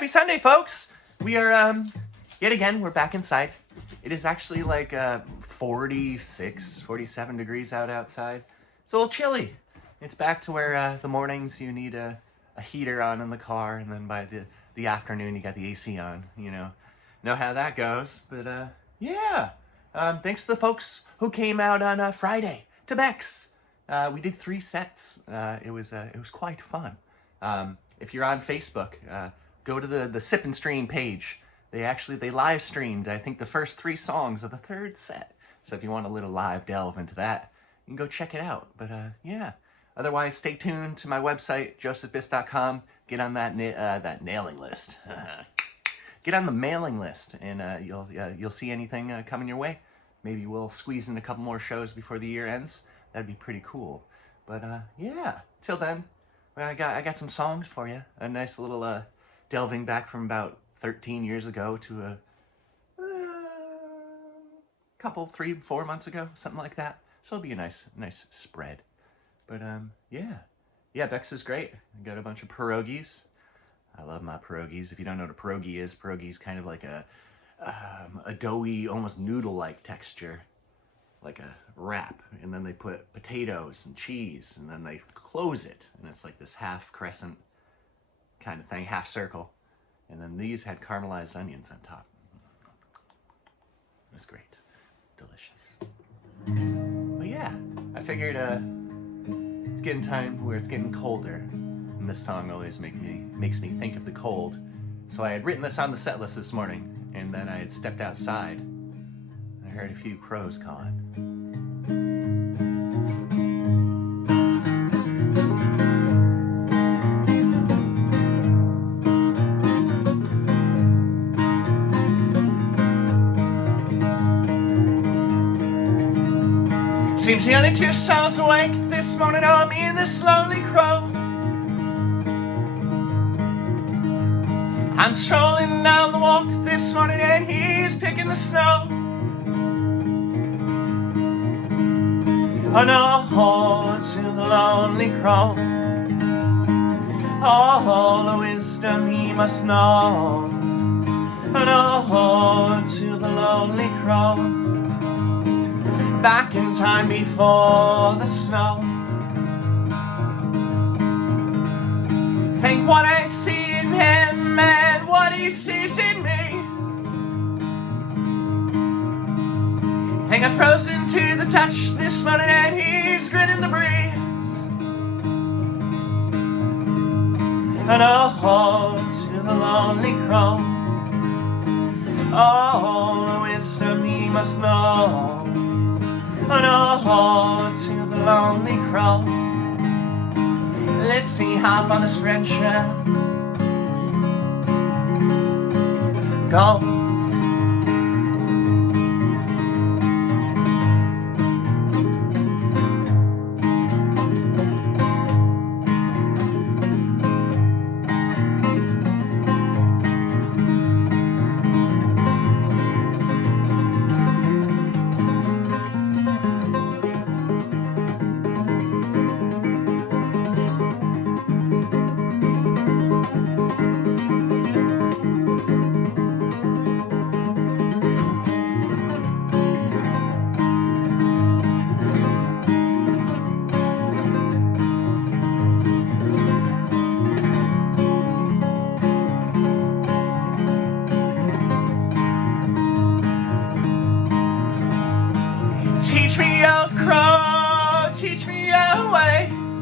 Happy Sunday, folks! We are, yet again, we're back inside. It is actually like 46, 47 degrees outside. It's a little chilly. It's back to where the mornings you need a heater on in the car, and then by the afternoon you got the AC on, you know how that goes. But yeah, thanks to the folks who came out on Friday to Beck's. We did 3 sets. It was quite fun. If you're on Facebook, go to the Sip and Stream page. They live streamed, I think, the first 3 songs of the 3rd set. So if you want a little live delve into that, you can go check it out. But yeah, otherwise stay tuned to my website, josephbiss.com. Get on that nailing list. Get on the mailing list, and you'll see anything coming your way. Maybe we'll squeeze in a couple more shows before the year ends. That'd be pretty cool. But yeah, till then, I got some songs for you. A nice little delving back from about 13 years ago to a couple, 3-4 months ago, something like that. So it'll be a nice spread. But yeah, Beck's is great. I got a bunch of pierogies. I love my pierogies. If you don't know what a pierogi is kind of like a doughy, almost noodle-like texture, like a wrap, and then they put potatoes and cheese, and then they close it, and it's like this half crescent kind of thing, half circle, and then these had caramelized onions on top. It was great, delicious. But yeah, I figured it's getting time where it's getting colder, and this song always makes me think of the cold. So I had written this on the set list this morning, and then I had stepped outside, and I heard a few crows cawing. Seems the only 2 souls awake this morning are me and this lonely crow. I'm strolling down the walk this morning and he's picking the snow. Oh no, to the lonely crow, all the wisdom he must know. Oh no, to the lonely crow, back in time before the snow. Think what I see in him and what he sees in me. Think I'm frozen to the touch this morning and he's grinning the breeze. And oh, to the lonely crow, all the wisdom he must know. And oh, to the lonely crow, let's see how far this friendship goes. Teach me, old crow, teach me your ways.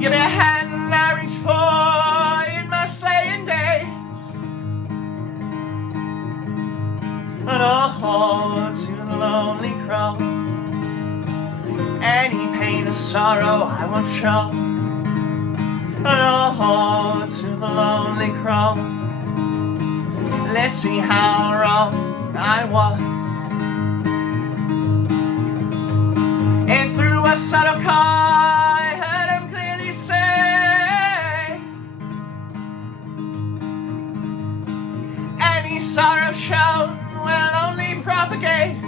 Give me a hand I reach for in my sleighing days. And oh, to the lonely crow, any pain or sorrow I won't show. And oh, to the lonely crow, let's see how wrong I was. And through a subtle call I heard him clearly say, any sorrow shown will only propagate.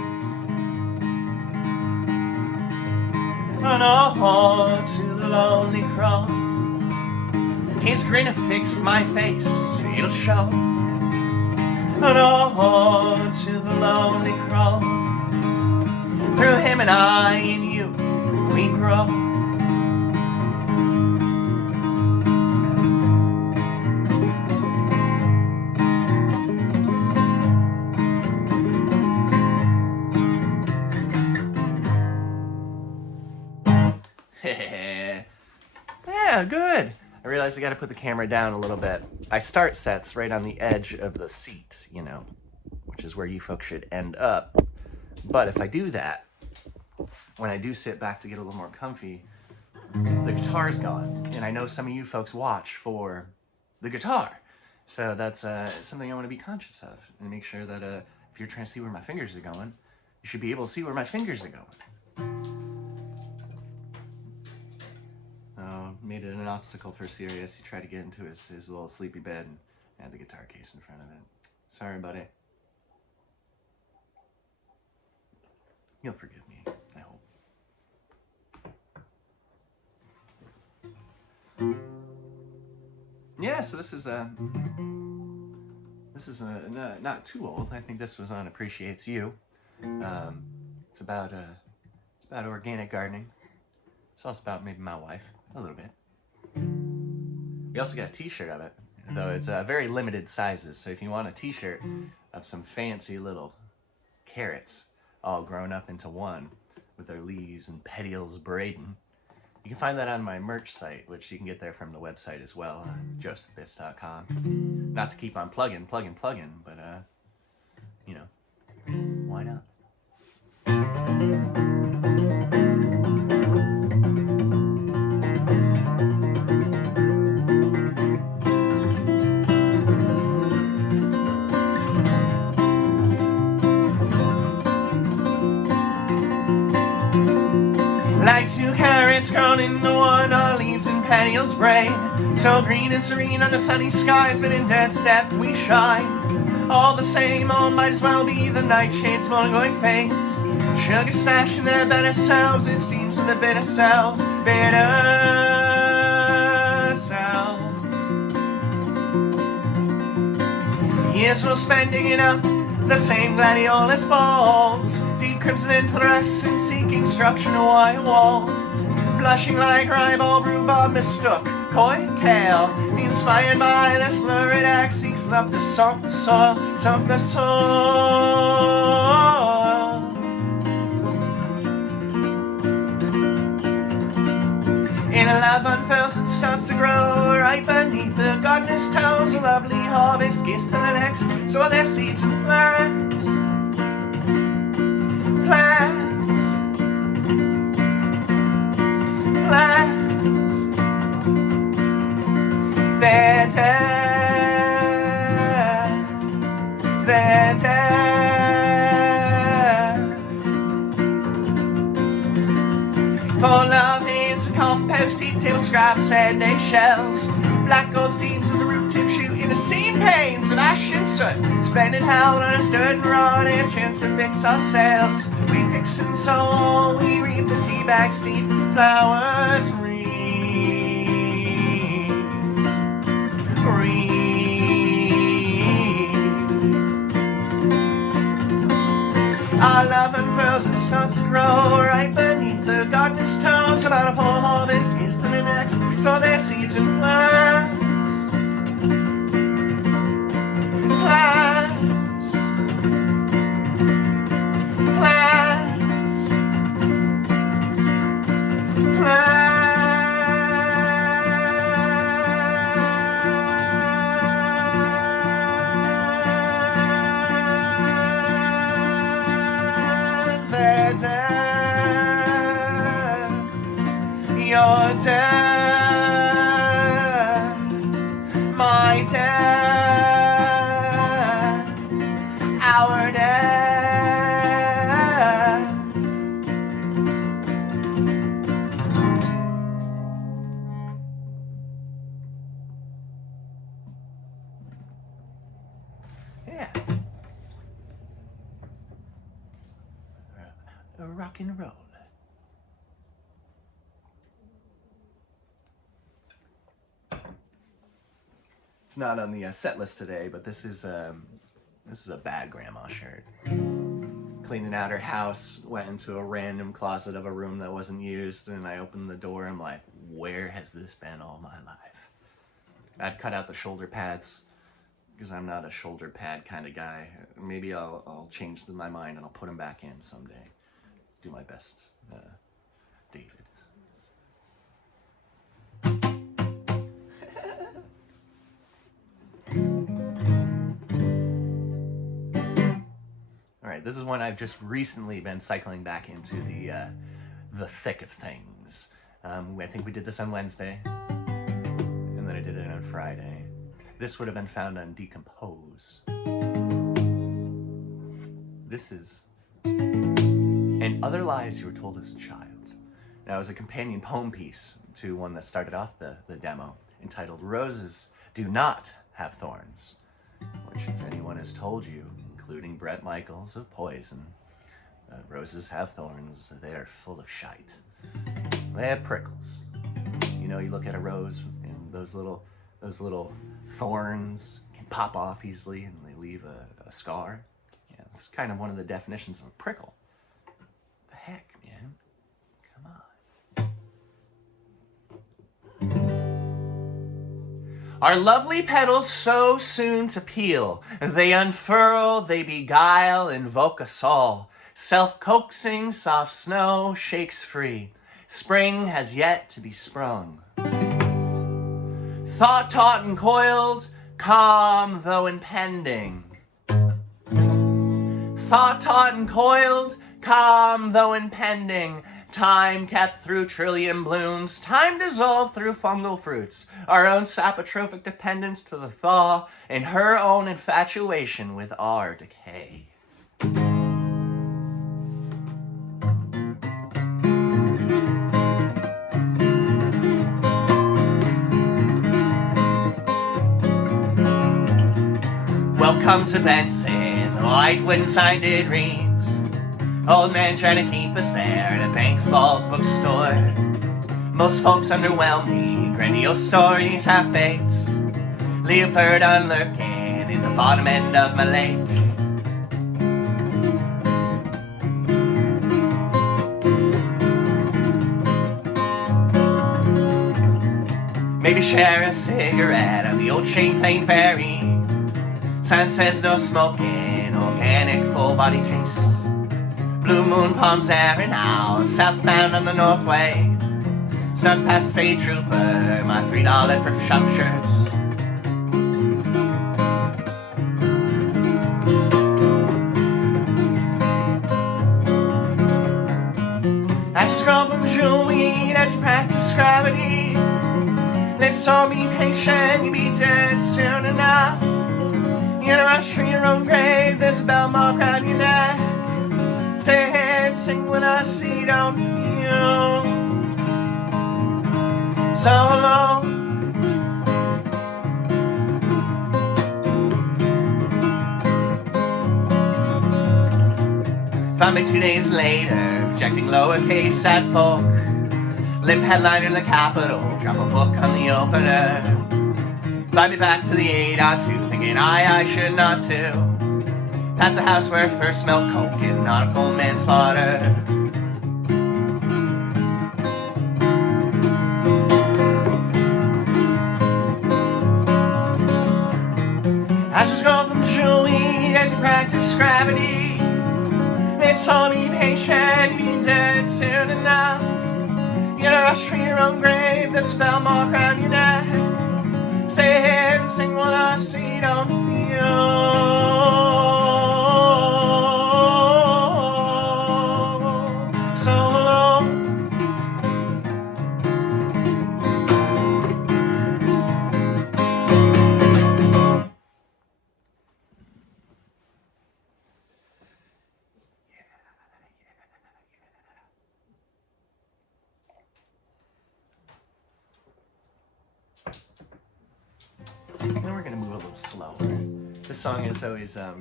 And oh, to the lonely crow, His grin affixed my face, it'll show. And oh, to the lonely crow. Through him and I and you, we grow. Yeah, good. I realized I gotta put the camera down a little bit. I start sets right on the edge of the seat, you know, which is where you folks should end up. But if I do that, when I do sit back to get a little more comfy, the guitar's gone. And I know some of you folks watch for the guitar. So that's something I want to be conscious of and make sure that if you're trying to see where my fingers are going, you should be able to see where my fingers are going. Made it an obstacle for Sirius. He tried to get into his little sleepy bed and had the guitar case in front of it. Sorry, buddy. You'll forgive me, I hope. Yeah, so this is not too old. I think this was on Appreciates You. It's about organic gardening. It's also about maybe my wife, a little bit. We also got a t-shirt of it, though it's very limited sizes. So if you want a t-shirt of some fancy little carrots all grown up into one with their leaves and petioles braiding, you can find that on my merch site, which you can get there from the website as well, josephbiss.com. Not to keep on plugging, but you know, why not? Like two carrots grown into one, our leaves and petioles braid, so green and serene under sunny skies, but in dead's depth we shine. All the same, all might as well be the nightshade's glowing face. Sugar stash in their better selves, it seems to the bitter selves, Years we're spending it up, the same gladiolus bulbs, deep crimson and fluorescent, seeking structure in a wire wall. Blushing like ribald, rhubarb mistook, coy kale, inspired by this lurid axe, seeks love to salt the soil, salt the soil. In love unfurls and starts to grow right beneath the gardener's toes. A lovely harvest gives to the next, so are their seeds and plants. Plants. Plants. They're dead. They're dead. For love is a compost heap, table scraps and eggshells. Black gold steams as a root tip shoot into seam panes of ash and soot. Splendid how unstirred and raw, and a chance to fix our sails. We fix and sow, we reap the tea bag steep, flowers reap. Our love unfurls and starts to grow right beneath the gardener's toes. About a full harvest gives to the next, so their seeds and plants. Plants. Plants. Plants. They're dead. You're dead. My dead. Our dead. Yeah. Rock and roll. It's not on the set list today, but this is a bad grandma shirt. Cleaning out her house, went into a random closet of a room that wasn't used, and I opened the door. I'm like, where has this been all my life? I'd cut out the shoulder pads because I'm not a shoulder pad kind of guy. Maybe I'll change my mind and I'll put them back in someday. Do my best, David. All right, this is one I've just recently been cycling back into the thick of things. I think we did this on Wednesday, and then I did it on Friday. This would have been found on Decompose. This is And Other Lies You Were Told as a Child. Now, it was a companion poem piece to one that started off the demo, entitled Roses Do Not Have Thorns, which, if anyone has told you, including Bret Michaels of Poison, roses have thorns. They are full of shite. They have prickles. You know, you look at a rose and those little thorns can pop off easily and they leave a scar. Yeah, that's kind of one of the definitions of a prickle. The heck, man? Come on. Our lovely petals so soon to peel, they unfurl, they beguile, invoke us all. Self-coaxing, soft snow shakes free. Spring has yet to be sprung. Thought taut and coiled, calm though impending. Thought taut and coiled, calm though impending. Time kept through trillion blooms, time dissolved through fungal fruits. Our own sapotrophic dependence to the thaw, and her own infatuation with our decay. Welcome to Benson, the white wooden sign it reads. Old man trying to keep us there at a bank vault bookstore. Most folks underwhelm me, grandiose stories half-baked. Leopardon lurking in the bottom end of my lake. Maybe share a cigarette on the old Champlain Ferry. Sign says no smoking, organic full body taste. Blue moon palms every now, southbound on the Northway. Snuck past State Trooper, my $3 thrift shop shirts. As you scroll from jewelweed, as you practice gravity. Let's all be patient, you'll be dead soon enough. You're in a rush for your own grave, there's a bell mark around your neck. Stay ahead, sing with us, you don't feel so alone. Found me 2 days later, projecting lowercase at folk. Lip headliner in the Capitol, drop a book on the opener. Fly me back to the 802, thinking I should not too. Past the house where I first smelled coke and nautical manslaughter. As you scroll from jewelweed, as you practice gravity. It's all be patient, you'll be dead soon enough. You're in a rush for your own grave, that spell mark around your neck. Stay ahead and sing what I see, don't feel so alone. Then we're gonna move a little slower. This song is always a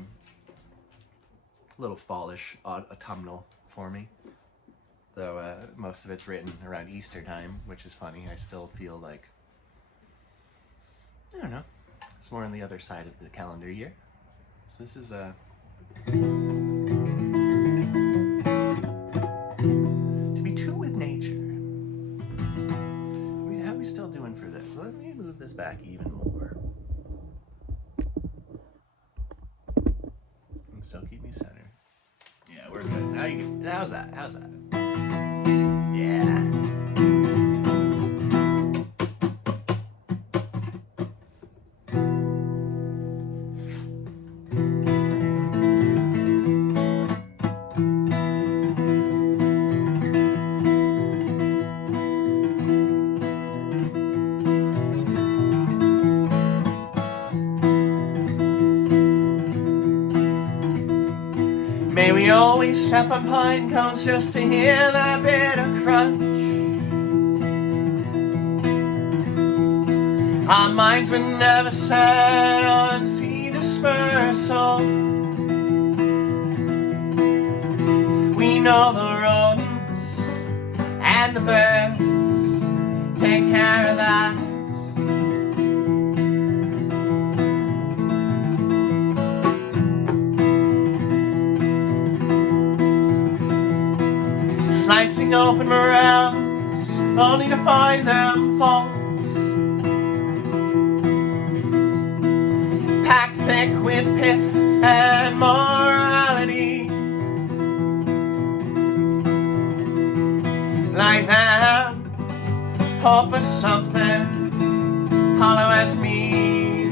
little fallish, autumnal for me. Though most of it's written around Easter time, which is funny. I still feel like, I don't know, It's more on the other side of the calendar year. So this is to be two with nature. How are we still doing for this? Let me move this back even more. And still keep me centered. Yeah, we're good. Now you can. How's that? How's that? Yeah. May we always step on pine cones just to hear that bitter crunch. Our minds were never set on sea dispersal. We know the rodents and the birds take care of that. Slicing open morels, only to find them false, packed thick with pith and morality. Like them, hope for something hollow as me.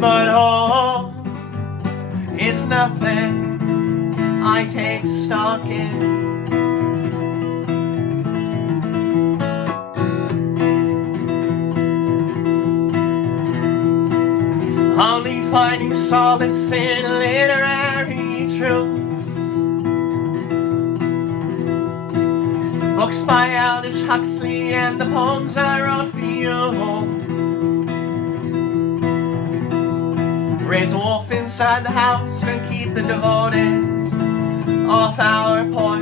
But hope is nothing I take stock in. Only finding solace in literary truths. Books by Aldous Huxley and the poems I wrote for you. Raise a wolf inside the house and keep the devoted off our porch.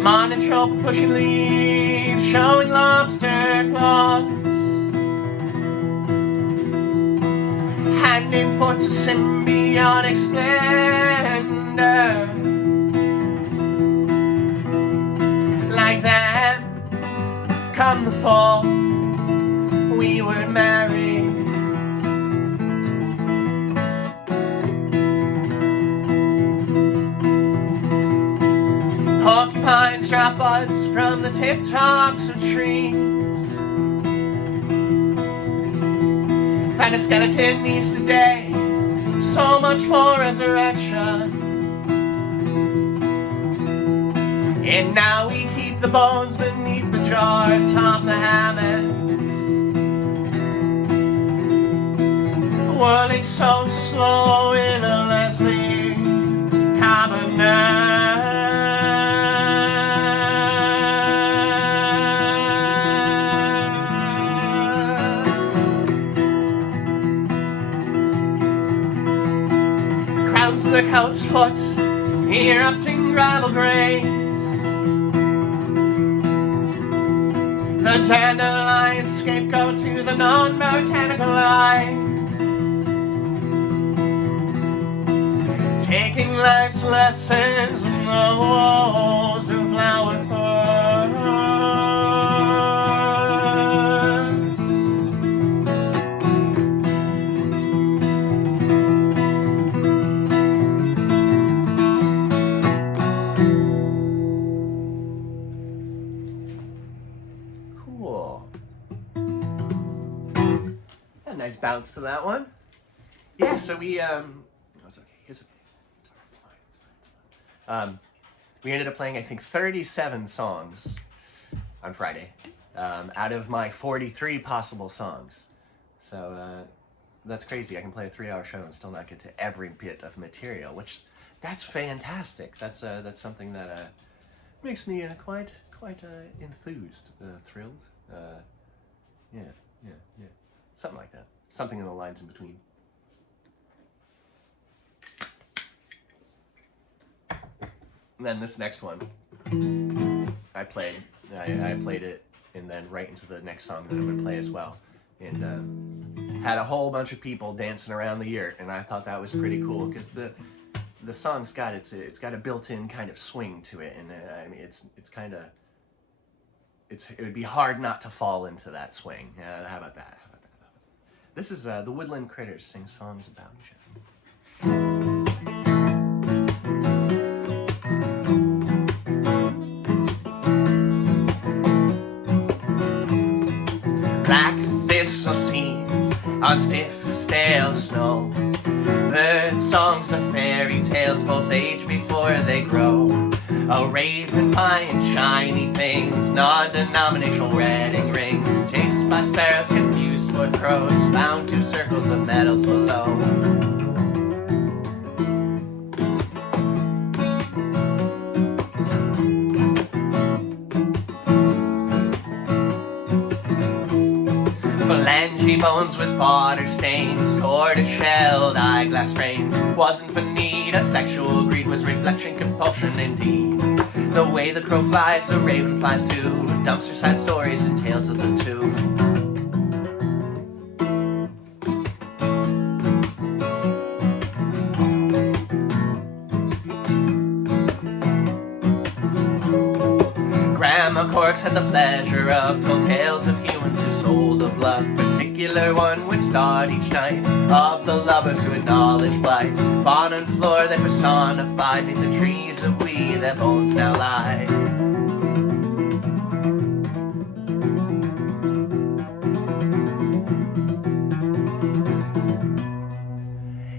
Monotrope pushing leaves, showing lobster claws. Hand in for to symbiotic splendor. Like them, come the fall, we were married. Porcupines drop buds from the tip tops of trees. Find a skeleton Easter day, so much for resurrection. And now we keep the bones beneath the jar atop the hammocks. Whirling so slow in a Leslie cabinet. Crowns to the couch foot, erupting gravel graves. The dandelion scapegoat to the non-botanical eye. Taking life's lessons from the walls of flower forests. Cool. A nice bounce to that one. Yeah, so we it's okay. It's okay. It's fine. It's fine. It's fine. We ended up playing, I think, 37 songs on Friday, out of my 43 possible songs. So that's crazy. I can play a 3-hour show and still not get to every bit of material, which that's fantastic. That's something that makes me quite enthused, thrilled. Yeah. Something like that. Something in the lines in between. And then this next one, I played it, and then right into the next song that I'm gonna play as well, and had a whole bunch of people dancing around the yurt, and I thought that was pretty cool because the song's got it's got a built-in kind of swing to it, and I mean it would be hard not to fall into that swing. How about that? This is the Woodland Critters sing songs about you. Black thistle seed on stiff, stale snow. Bird songs are fairy tales, both age before they grow. A raven finds shiny things, non-denominational wedding rings. Chased by sparrows, confused for crows, found 2 circles of meadows below. Phalange bones with fodder stains, tortoise-shelled eyeglass frames. Wasn't for need, a sexual greed was reflection, compulsion indeed. The way the crow flies, the raven flies too. Dumpsters had stories and tales of the two. Grandma Corks had the pleasure of told tales of humans who sold of love. Particular one would start each night of the lovers who acknowledged blight. Fawn and floor they personified neath the trees of we their bones now lie.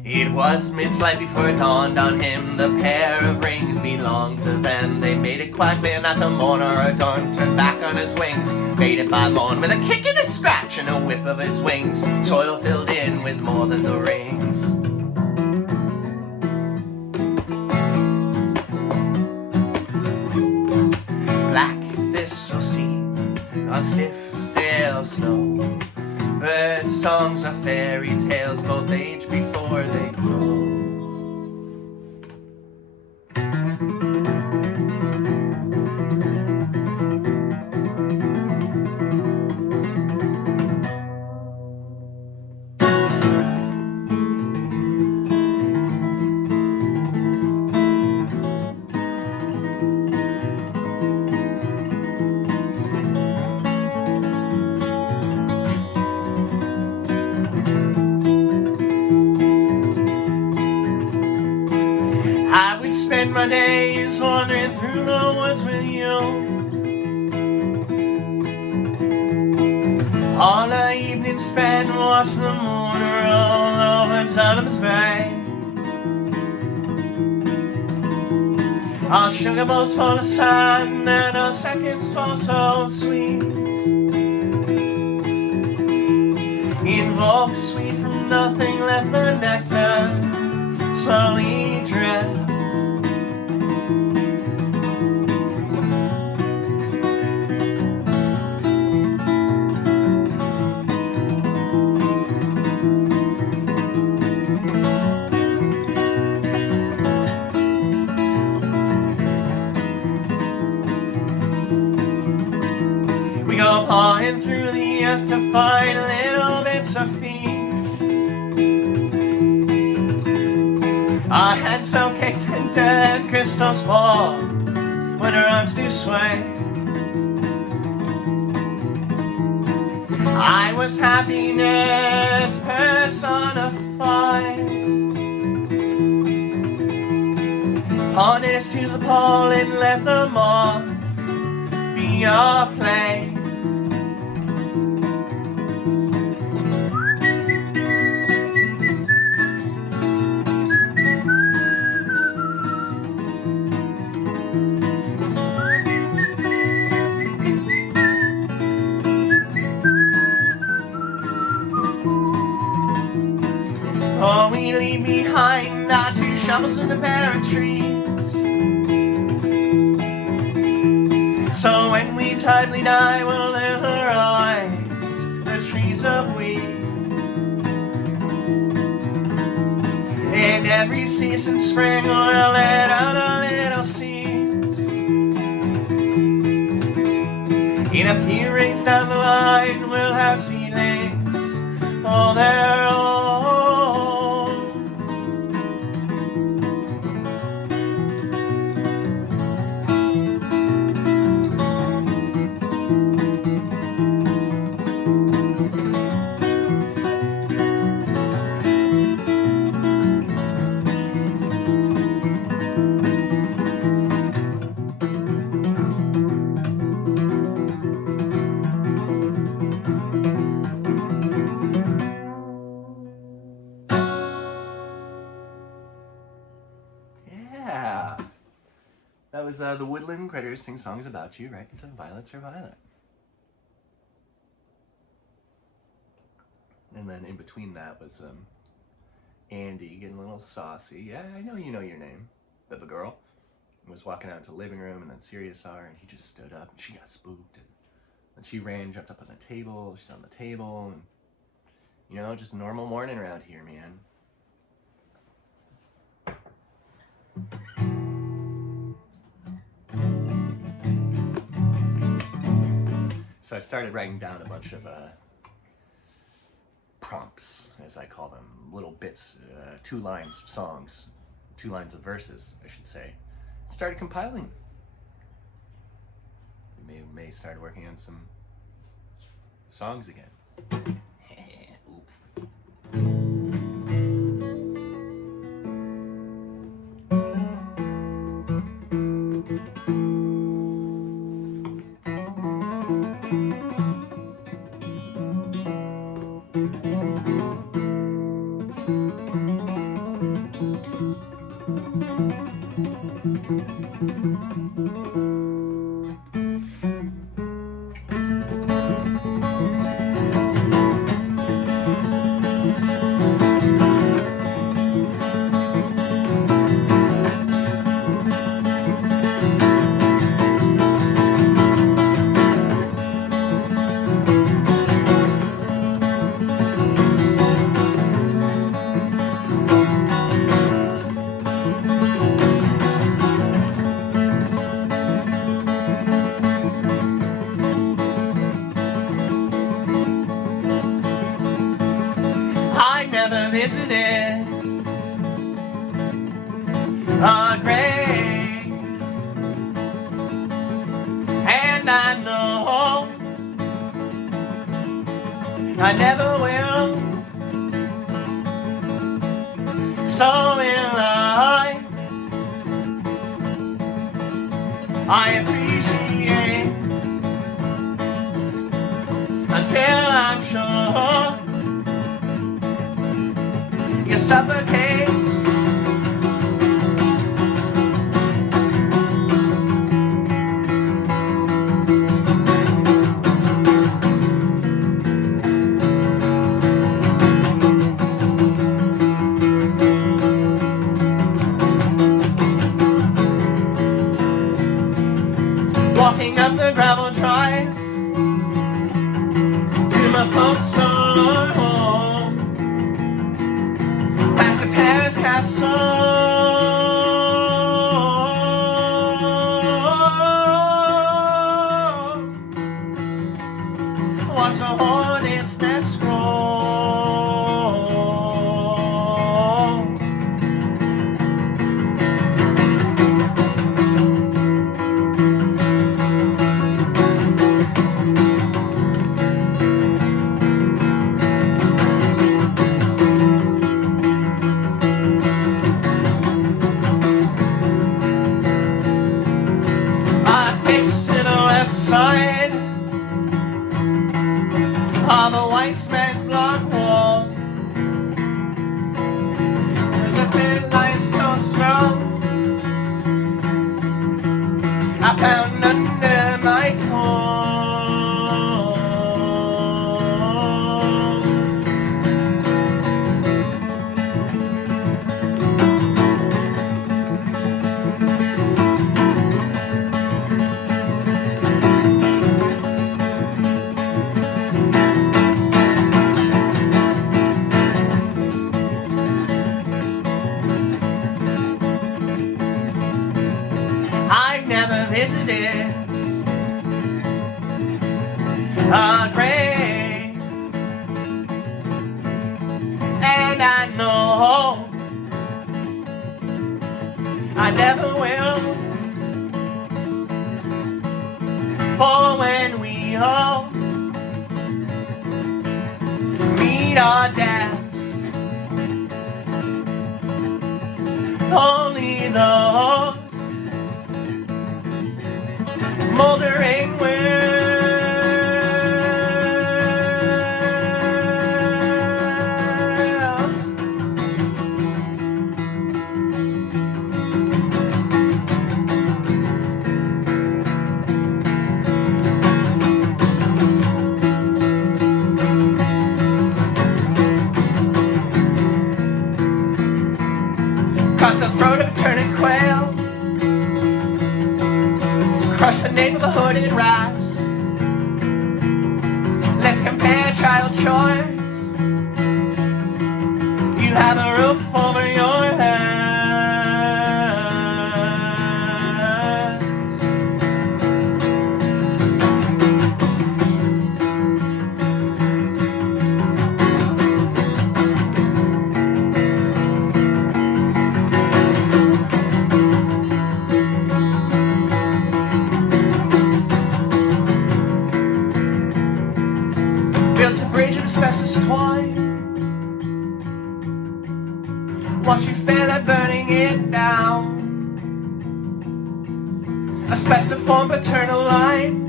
It was mid-flight before it dawned on him the pair of rings belonged to them. They made it quite clear not to mourn or adorn. Turned back on his wings, baited by morn, with a kick and a scratch and a whip of his wings. Soil filled in with more than the rings. Black thistle seed on stiff, stale snow. Bird songs are fairy tales, both age before they grow. I would spend my days wandering through the woods with you. All the evening spent watch the moon roll over Dunham's Bay. Our sugar bowls full of sun and our seconds fall so sweet. Invoke sweet from nothing, let the nectar slowly drip. We go pawing through the earth to find little bits of feed. Our heads so caked in dead crystals fall when our arms do sway. I was happiness personified. Harness to the pole and let the moth be our flame. Oh, we leave behind our 2 shovels and a pair of trees. So when we timely die, we'll rise the trees of weed. In every season, spring, we'll let out a little seed. Buildings down the line will have ceilings all their own. Yeah. That was the Woodland Critters Sing Songs About You, right into Violets Are Violet. And then in between that was Andy getting a little saucy. Yeah, I know you know your name. But the girl was walking out into the living room, and then Sirius saw her, and he just stood up, and she got spooked. And she ran, jumped up on the table. She's on the table, and you know, just a normal morning around here, man. So I started writing down a bunch of prompts, as I call them, little bits, 2 lines of songs, 2 lines of verses, I should say. Started compiling. May start working on some songs again. Oops. Visited a grave, and I know I never will. So in life, I appreciate until I'm sure you suffocate. Walking up the gravel drive to my folks' old home, past the Paris Castle, watch the hornet's nest roll. To the west side of the white man's block wall, with the pit light so strong, I found under my clothes. I've never visited a grave. And I know I never will. For when we all meet our deaths, only those moldering will. Cut the throat of a turning quail, crush the nape of a hooded rat. Let's compare child choice. You have a roof over your head. Built a bridge of asbestos twine, watch you fail at burning it down. Asbestos form paternal line,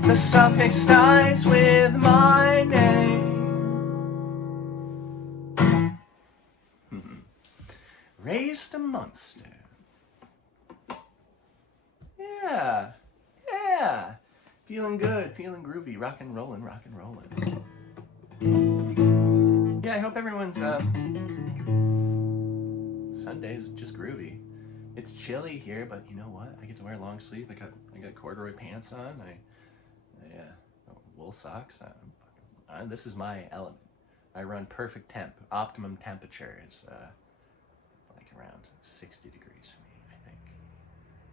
the suffix dies with my name. Raised a monster. Yeah, yeah. Feeling good, feeling groovy, rock and rollin', rock and rollin'. Yeah, I hope everyone's Sunday's just groovy. It's chilly here, but you know what? I get to wear long sleeve. I got corduroy pants on. Wool socks. This is my element. I run perfect temp. Optimum temperature is like around 60 degrees for me, I think.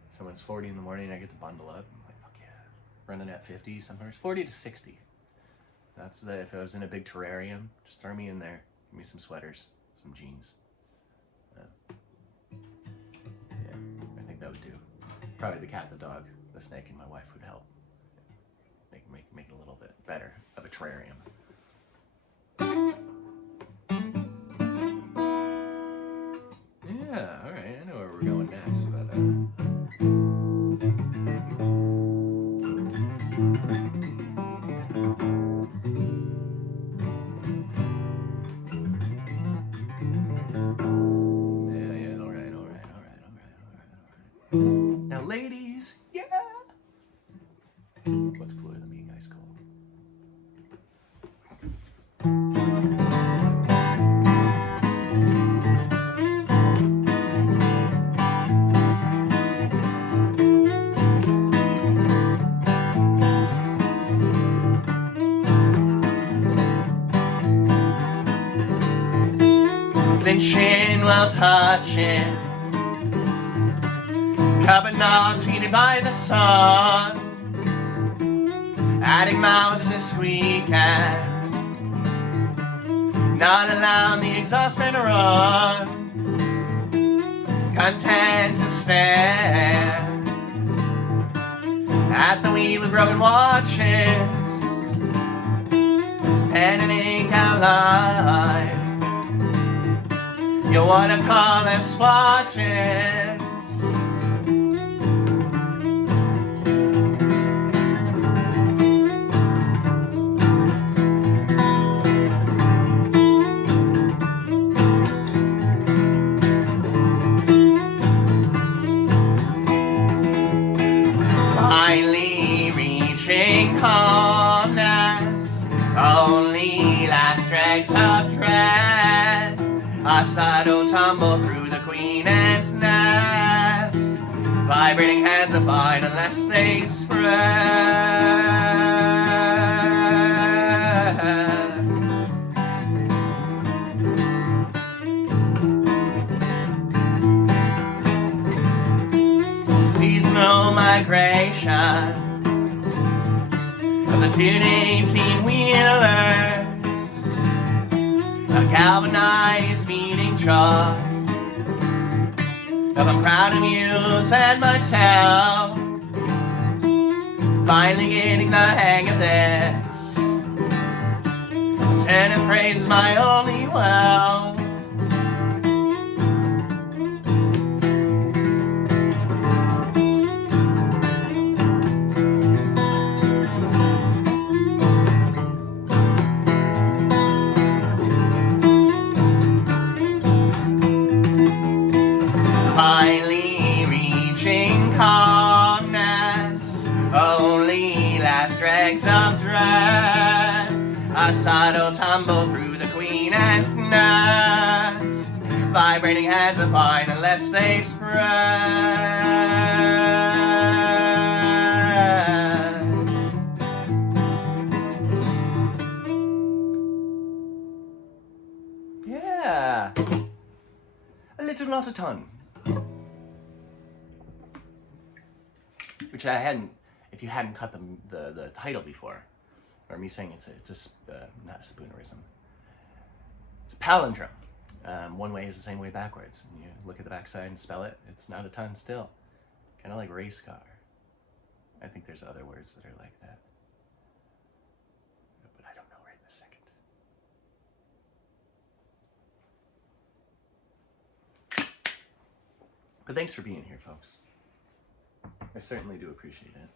So when it's 40 in the morning, I get to bundle up. I'm like, fuck yeah. Running at 50 sometimes, 40 to 60. That's if I was in a big terrarium, just throw me in there. Give me some sweaters, some jeans. Yeah, I think that would do. Probably the cat, the dog, the snake, and my wife would help. Make it a little bit better of a terrarium. Yeah, all right. I know where we're going next, but yeah, all right. Now, ladies, yeah. What's cooler than being ice cold? Flinching while touching, cupboard knobs heated by the sun, adding mouse to squeak at, not allowing the exhaust fan to run, content to stare at the wheel with broken watches, pen and ink outline your watercolor swatches. Finally reaching calmness, only last dregs of dread. A subtle tumble through the queen ant's nest. Vibrating hands are fine unless they spread. Seasonal, my migration of the 218-wheelers, a galvanized feeding truck of I'm proud of you and myself, finally getting the hang of this. Tenant praise is my only wealth. Finally reaching calmness, only last dregs of dread. A subtle tumble through the queen ant's nest, vibrating heads are fine unless they spread. Yeah, a little not a ton. Which I hadn't, if you hadn't cut the title before, or me saying it's a not a spoonerism, it's a palindrome. One way is the same way backwards. And you look at the backside and spell it, it's not a ton still. Kind of like race car. I think there's other words that are like that, but I don't know right this second. But thanks for being here, folks. I certainly do appreciate it,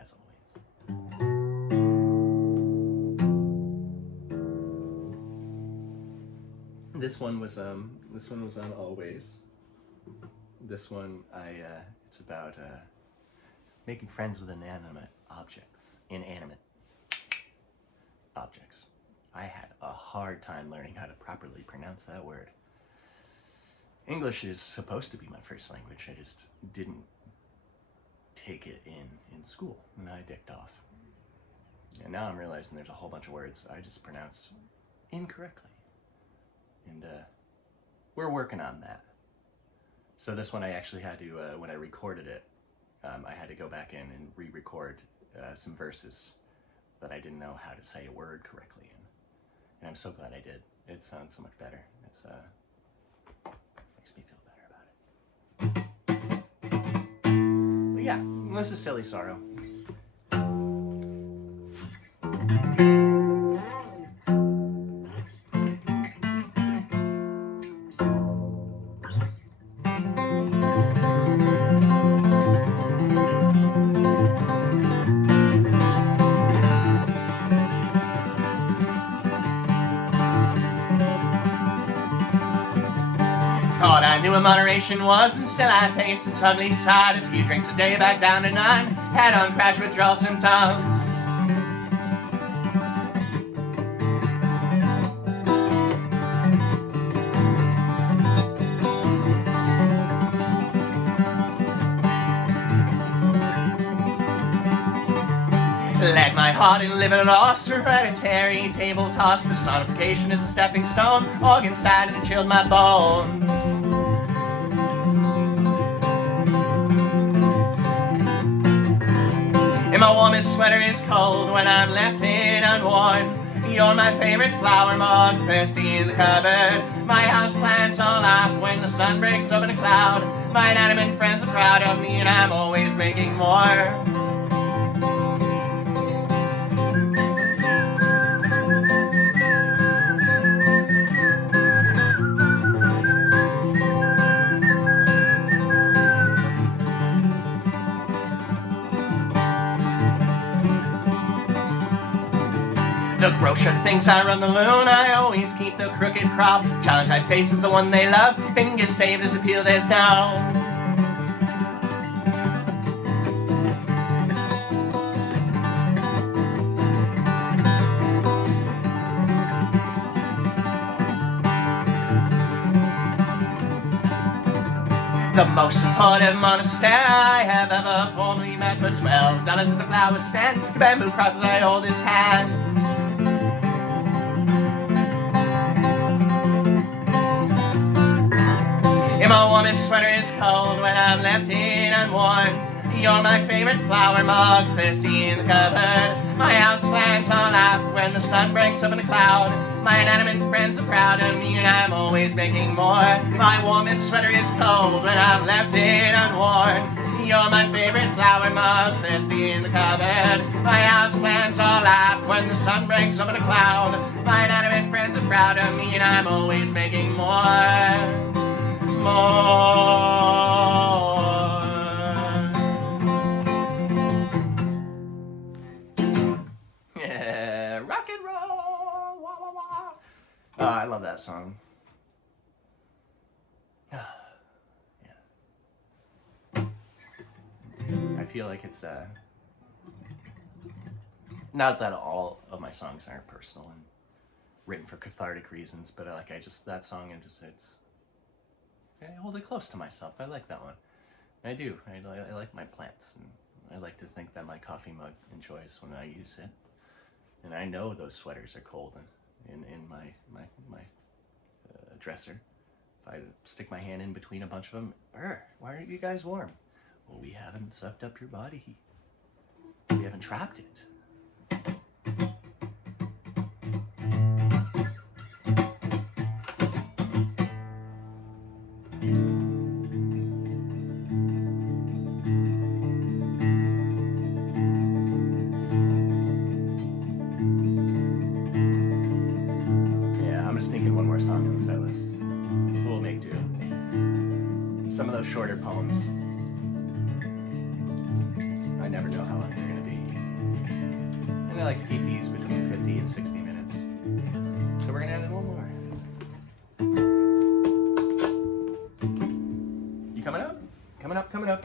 as always. This one was on always. This one it's about making friends with inanimate objects. I had a hard time learning how to properly pronounce that word. English is supposed to be my first language. I just didn't take it in school, and I dicked off. And now I'm realizing there's a whole bunch of words I just pronounced incorrectly. And we're working on that. So this one I actually had to, when I recorded it, I had to go back in and re-record some verses that I didn't know how to say a word correctly in. And I'm so glad I did. It sounds so much better. It's makes me feel better about it. But yeah, this is Silly Sorrow. Thought I knew what moderation was, and still I faced its ugly side. A few drinks a day, back down to 9. Head on crash withdrawal symptoms. Let my heart and liver lost, hereditary table toss. Personification is a stepping stone, organ side and it chilled my bones. And my warmest sweater is cold when I'm left in unworn. You're my favorite flower mug, thirsty in the cupboard. My houseplants all laugh when the sun breaks over the cloud. My inanimate friends are proud of me and I'm always making more. The grocer thinks I run the loon, I always keep the crooked crop. Challenge I face is the one they love, fingers saved as appeal there's now. The most supportive monster I have ever formerly met. For $12 at the flower stand, the bamboo crosses I hold his hands. In my warmest sweater is cold when I'm left in unworn. You're my favorite flower mug, thirsty in the cupboard. My houseplants all laugh when the sun breaks up in a cloud. My inanimate friends are proud of me and I'm always making more. My warmest sweater is cold when I'm left in unworn. You're my favorite flower mug, thirsty in the cupboard. My houseplants all laugh when the sun breaks up in a cloud. My inanimate friends are proud of me and I'm always making more. Yeah, rock and roll. Wah, wah, wah. Oh, I love that song. I feel like it's not that all of my songs aren't personal and written for cathartic reasons, but that song and I hold it close to myself. I like that one. I do. I like my plants, and I like to think that my coffee mug enjoys when I use it. And I know those sweaters are cold in my dresser. If I stick my hand in between a bunch of them, brr, why aren't you guys warm? Well, we haven't sucked up your body heat. We haven't trapped it. Yeah, I'm just thinking one more song on the set list. We'll make do. Some of those shorter poems, I never know how long they're going to be. And I like to keep these between 50 and 60 minutes. So we're going to add in one more. You coming up? Coming up, coming up.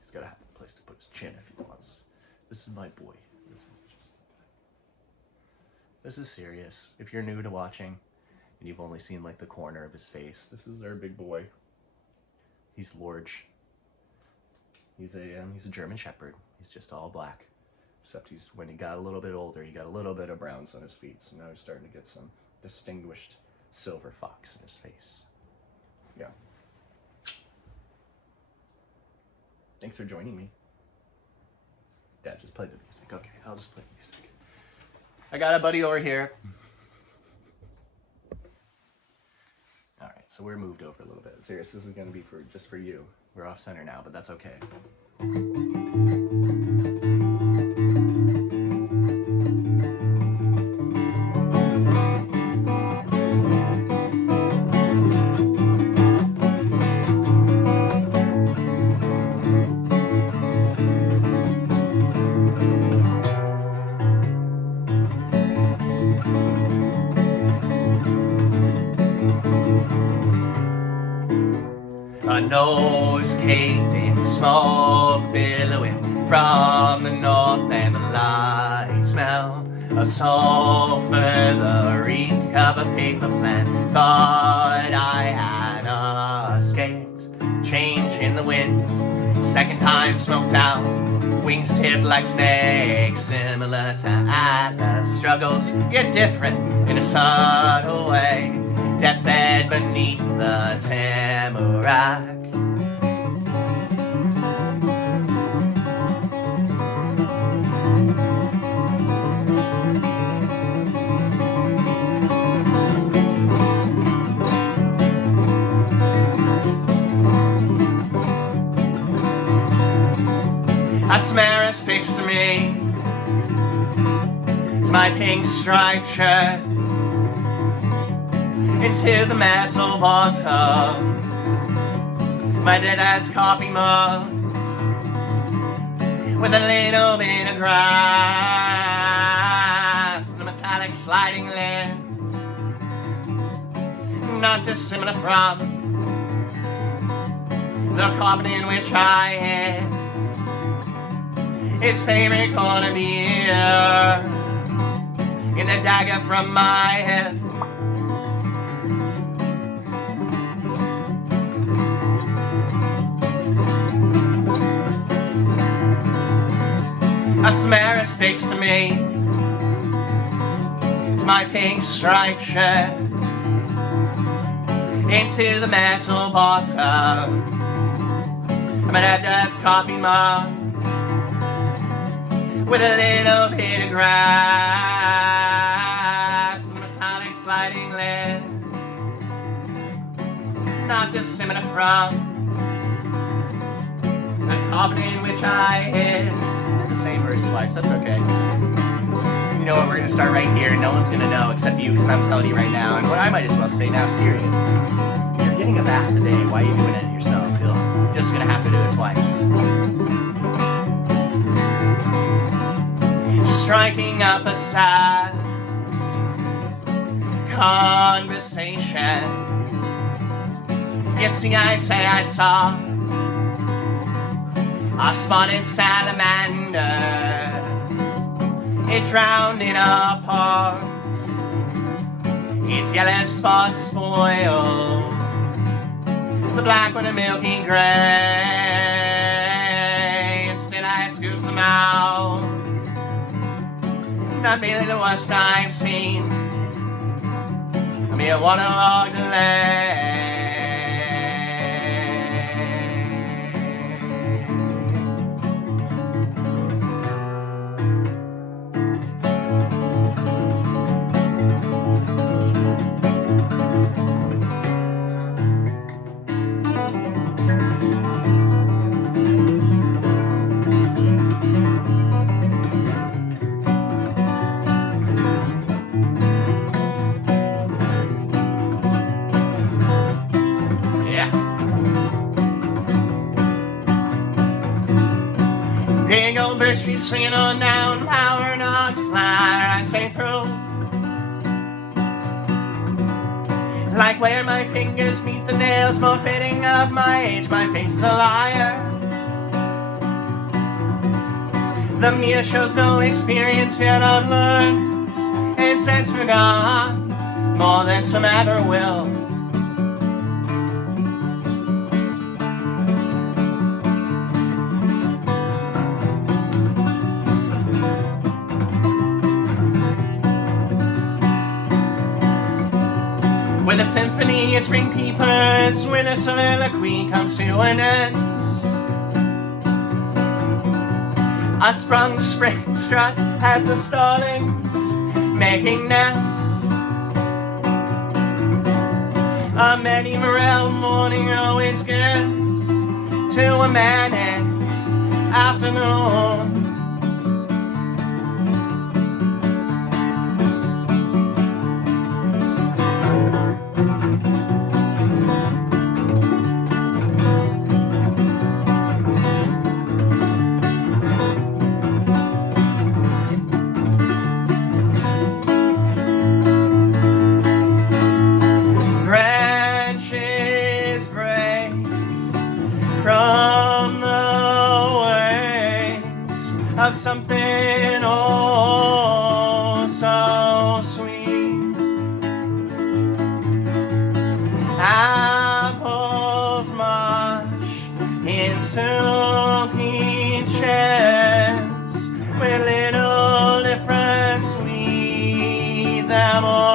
He's got to have a place to put his chin if he wants. This is my boy. This is Sirius. If you're new to watching and you've only seen like the corner of his face, this is our big boy. He's large. He's a German Shepherd. He's just all black, except when he got a little bit older, he got a little bit of browns on his feet. So now he's starting to get some distinguished silver fox in his face. Yeah. Thanks for joining me. Dad, just play the music. Okay, I'll just play the music. I got a buddy over here. All right, so we're moved over a little bit. Serious, this is gonna be just for you. We're off center now, but that's okay. A nose caked in smoke billowing from the north, and the light smell of sulfur, the reek of a paper plant. Thought I had escaped, change in the wind, second time smoked out, wings tipped like snakes, similar to Atlas. Struggles get different in a subtle way, deathbed beneath the tamarack. Asmara sticks to me, to my pink striped shirts, into the metal bottom, my dead dad's coffee mug, with a little bit of grass, and a metallic sliding lid, not dissimilar from the carpet in which I hid his favorite corner beer, in the dagger from my hip. A smear sticks to me, to my pink striped shirt, into the metal bottom of my dad's coffee mug, with a little bit of grass and metallic sliding lids, not dissimilar from the coffin in which I hid. The same verse twice, that's okay. You know what, we're gonna start right here. No one's gonna know except you, because I'm telling you right now. And what I might as well say now, Sirius, you're getting a bath today. Why are you doing it yourself? You're just gonna have to do it twice. Striking up a sad conversation. You see, I say I saw a spotted salamander. It drowned in a pond. Its yellow spots spoiled the black with a milky gray. And still I scooped them out. Not merely the worst I've seen, a mere waterlogged delay. Big old birch tree swinging on down, power knocked flat, I say through. Like where my fingers meet the nails, more fitting of my age, my face is a liar. The mirror shows no experience yet unlearned, and since forgone, more than some ever will. With a symphony of spring peepers, when a soliloquy comes to an end, a sprung spring strut has the starlings making nests. A many morel morning always gives to a manic afternoon. From the waves of something oh so sweet, apples mush in silky chairs, with little difference we them all.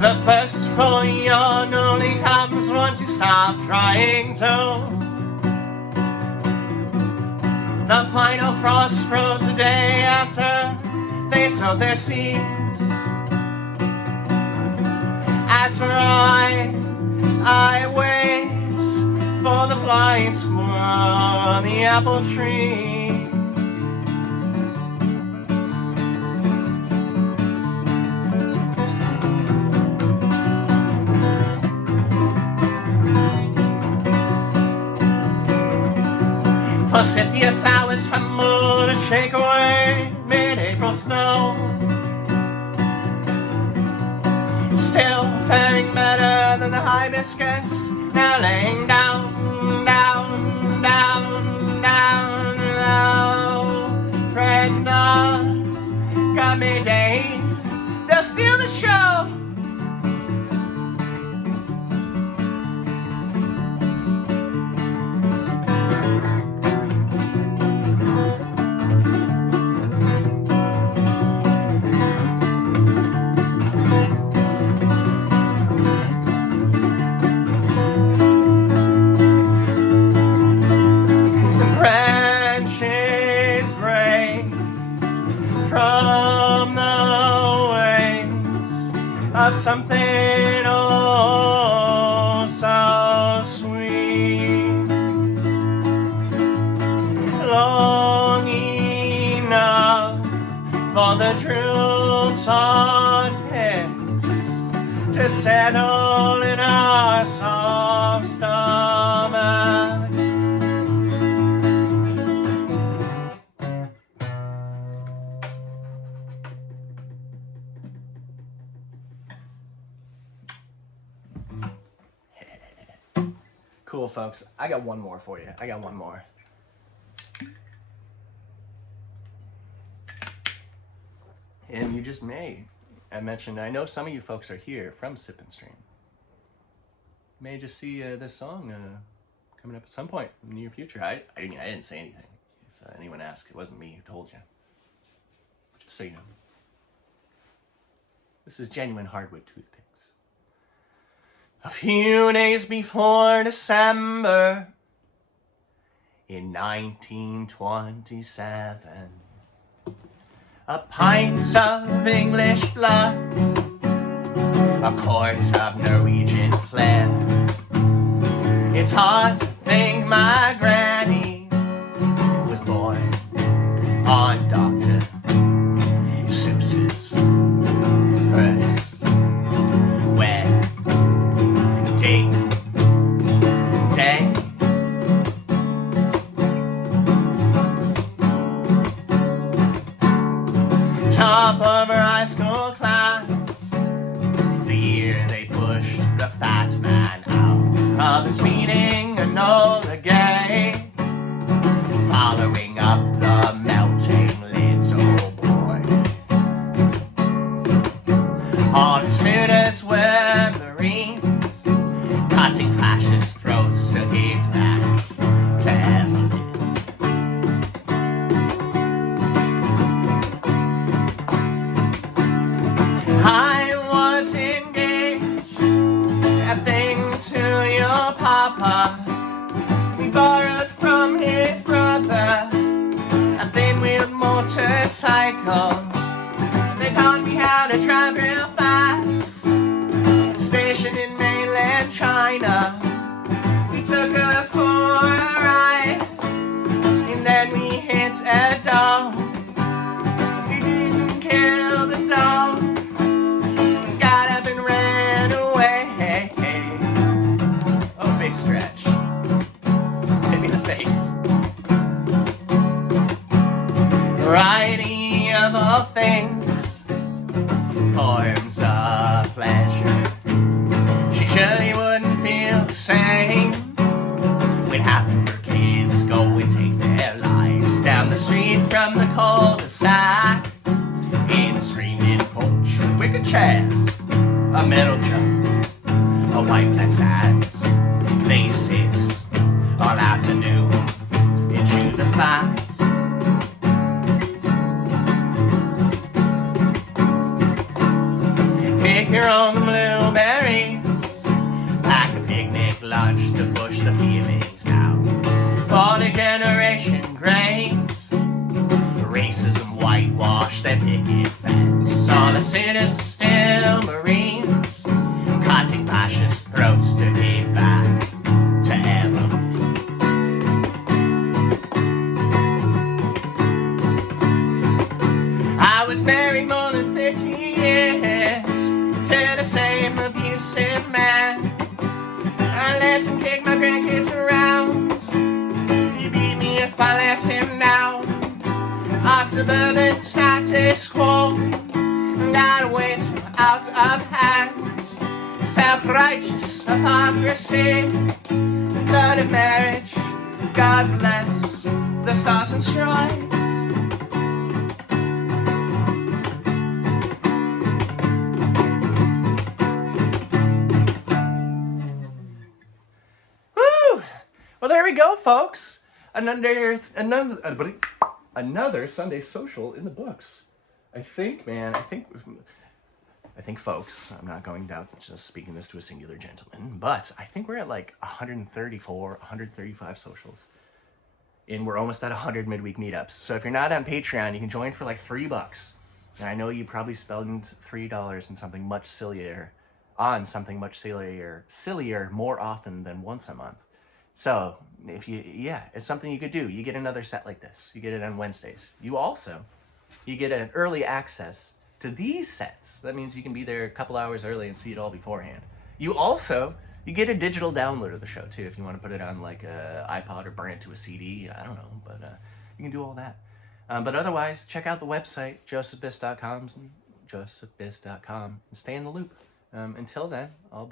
The first full yawn only comes once you stop trying to. The final frost froze the day after they sowed their seeds. As for I wait for the flying squirrel on the apple tree. Forsythia flowers tremble to shake away mid-April snow. Still faring better than the hibiscus, now laying down, down, down, down low. Fret not, got me day, they'll steal the show. from the waves of something oh so sweet, long enough for the troops on heads to settle in our soft stomachs. Cool, folks. I got one more for you. I got one more. And you just may. I mentioned, I know some of you folks are here from Sip and Stream. May just see this song coming up at some point in the near future. I didn't say anything. If anyone asked, it wasn't me who told you. Just so you know. This is genuine hardwood toothpicks. A few days before December in 1927, a pint of English blood, a quart of Norwegian flair. It's hard to think my granny was born on Dr. Seuss's first wedding day. Top of her high school class, the year they pushed the fat man out of this meeting, Enola Gay, following up the melting little boy. All the suitors were Marines, cutting fascist throats to give back to Evelyn. I was engaged, a thing to your papa. We borrowed from his brother a thin-wheeled motorcycle. They taught me how to drive real fast. Stationed in mainland China, we took her for a ride, and then we hit a dog. We didn't kill the dog. Got up and ran away. Oh, big stretch. Hit me in the face. Variety of all things, forms of pleasure. She surely wouldn't feel the same when half of her kids go and take their lives down the street from the cul-de-sac in a screaming porch with wicker chairs, a metal jug, a white glass hands. They sit all afternoon into the fight. Pick your own blueberries, pack a picnic lunch to push the feelings down. For the generation grains, racism whitewash their picket fence. All the citizens are still Marines, cutting fascist throats to give back to Evelyn. I was married more than 50 years to the same abusive man. I let him kick my grandkids around. He beat me if I let him down. Our suburban status quo got way too out of hand. Self-righteous hypocrisy, blood of marriage. God bless the stars and stripes. Woo! Well, there we go, folks. Another Sunday social in the books. I think, folks, I'm not going down just speaking this to a singular gentleman, but I think we're at like 134, 135 socials. and we're almost at 100 midweek meetups. So if you're not on Patreon, you can join for like $3. And I know you probably spend $3 on something much sillier, more often than once a month. So if it's something you could do. You get another set like this. You get it on Wednesdays. You get an early access to these sets. That means you can be there a couple hours early and see it all beforehand. You get a digital download of the show too if you want to put it on like a iPod or burn it to a CD. I don't know, but you can do all that. But otherwise, check out the website, josephbiss.com, and stay in the loop. Until then, I'll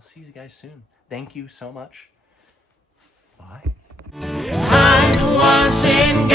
see you guys soon. Thank you so much. Bye. I was in